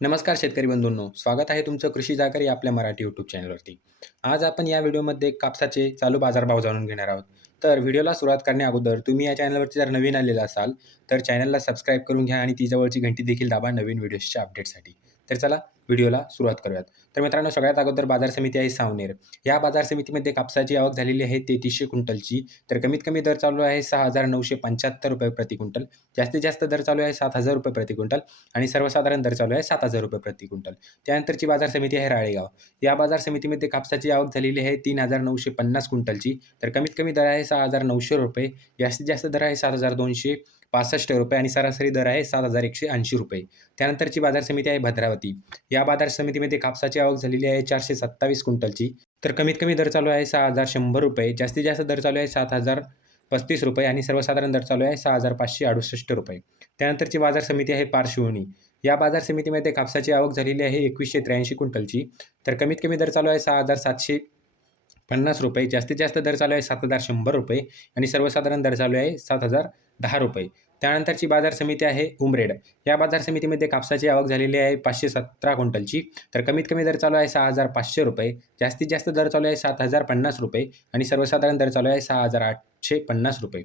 नमस्कार शेतकरी बंधूंनो. स्वागत आहे तुमचं कृषी जागरी आपल्या मराठी यूट्यूब चॅनलवरती आज आपण या व्हिडिओमध्ये कापसाचे चालू बाजारभाव जाणून घेणार आहोत. तर व्हिडिओला सुरुवात करण्या अगोदर तुम्ही या चॅनलवरती जर नवीन आलेला असाल तर चॅनलला सबस्क्राईब करून घ्या आणि ती जवळची घंटी देखील दाबा नवीन व्हिडिओजच्या अपडेटसाठी तर चला व्हिडिओला सुरुवात करूयात. तर मित्रांनो सगळ्यात अगोदर बाजार समिती आहे सावनेर. या बाजार समितीमध्ये कापसाची आवक झालेली आहे तेहतीसशे क्विंटलची. तर कमीत कमी दर चालू आहे सहा हजार नऊशे पंच्याहत्तर रुपये प्रति क्विंटल. जास्तीत जास्त दर चालू आहे सात हजार रुपये प्रति क्विंटल आणि सर्वसाधारण दर चालू आहे सात हजार रुपये प्रति क्विंटल. त्यानंतरची बाजार समिती आहे राळेगाव. या बाजार समितीमध्ये कापसाची आवक झालेली आहे तीन हजार नऊशे पन्नास क्विंटलची. तर कमीत कमी दर आहे सहा हजार नऊशे रुपये. जास्तीत जास्त दर आहे सात हजार दोनशे. पासष्ट रुपये आणि सरासरी दर आहे सात हजार एकशे ऐंशी रुपये. त्यानंतरची बाजार समिती आहे भद्रावती. या बाजार समितीमध्ये कापसाची आवक झालेली आहे चारशे सत्तावीस क्विंटलची. तर कमीत कमी दर चालू आहे सहा हजार शंभर रुपये. जास्तीत जास्त दर चालू आहे सात हजार पस्तीस रुपये आणि सर्वसाधारण दर चालू आहे सहा हजार पाचशे अडुसष्ट रुपये. त्यानंतरची बाजार समिती आहे पार्श्वभूमी. या बाजार समितीमध्ये कापसाची आवक झालेली आहे एकवीसशे त्र्याऐंशी क्विंटलची. तर कमीत कमी दर चालू आहे सहा हजार सातशे पन्नास रुपये. जास्तीत जास्त दर चालू आहे सात हजार शंभर रुपये आणि सर्वसाधारण दर चालू आहे सात हजार दहा रुपये. त्यानंतरची बाजार समिती आहे उमरेड. या बाजार समितीमध्ये कापसाची आवक झालेली आहे पाचशे सतरा क्विंटलची. तर कमीत कमी दर चालू आहे सहा हजार पाचशे रुपये. जास्तीत जास्त दर चालू आहे सात हजार पन्नास रुपये आणि सर्वसाधारण दर चालू आहे सहा हजार आठशे पन्नास रुपये.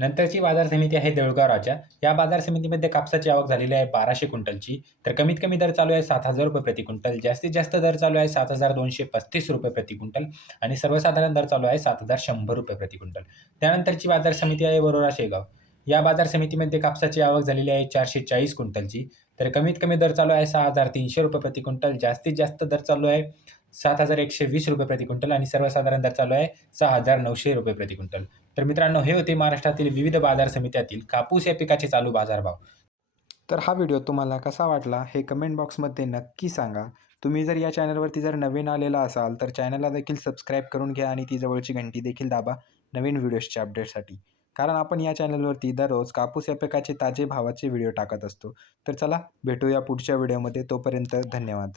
नंतरची बाजार समिती आहे देऊळगाव राजा या बाजार समितीमध्ये कापसाची आवक झालेली आहे बाराशे क्विंटलची. तर कमीत कमी दर चालू आहे सात हजार रुपये प्रति क्विंटल. जास्तीत जास्त दर चालू आहे सात हजार दोनशे पस्तीस रुपये प्रति क्विंटल आणि सर्वसाधारण दर चालू आहे सात हजार शंभर रुपये प्रति क्विंटल. त्यानंतरची बाजार समिती आहे वरोरा शेगाव. या बाजार समितीमध्ये कापसाची आवक झालेली आहे चारशे चाळीस क्विंटलची. तर कमीत कमी दर चालू आहे सहा हजार तीनशे रुपये प्रति क्विंटल. जास्तीत जास्त दर चालू आहे सात हजार एकशे वीस रुपये प्रति क्विंटल आणि सर्वसाधारण दर चालू आहे सहा हजार नऊशे रुपये प्रति क्विंटल. तर मित्रांनो हे होते महाराष्ट्रातील विविध बाजार समित्यातील कापूस या पिकाचे चालू बाजारभाव. तर हा व्हिडिओ तुम्हाला कसा वाटला हे कमेंट बॉक्समध्ये नक्की सांगा. तुम्ही जर या चॅनलवरती जर नवीन आलेला असाल तर चॅनलला देखील सबस्क्राईब करून घ्या आणि ती जवळची घंटी देखील दाबा नवीन व्हिडिओजच्या अपडेटसाठी कारण आपण या चॅनलवरती दररोज कापूस या पिकाचे ताजे भावाचे व्हिडिओ टाकत असतो. तर चला भेटूया पुढच्या व्हिडिओमध्ये तोपर्यंत धन्यवाद.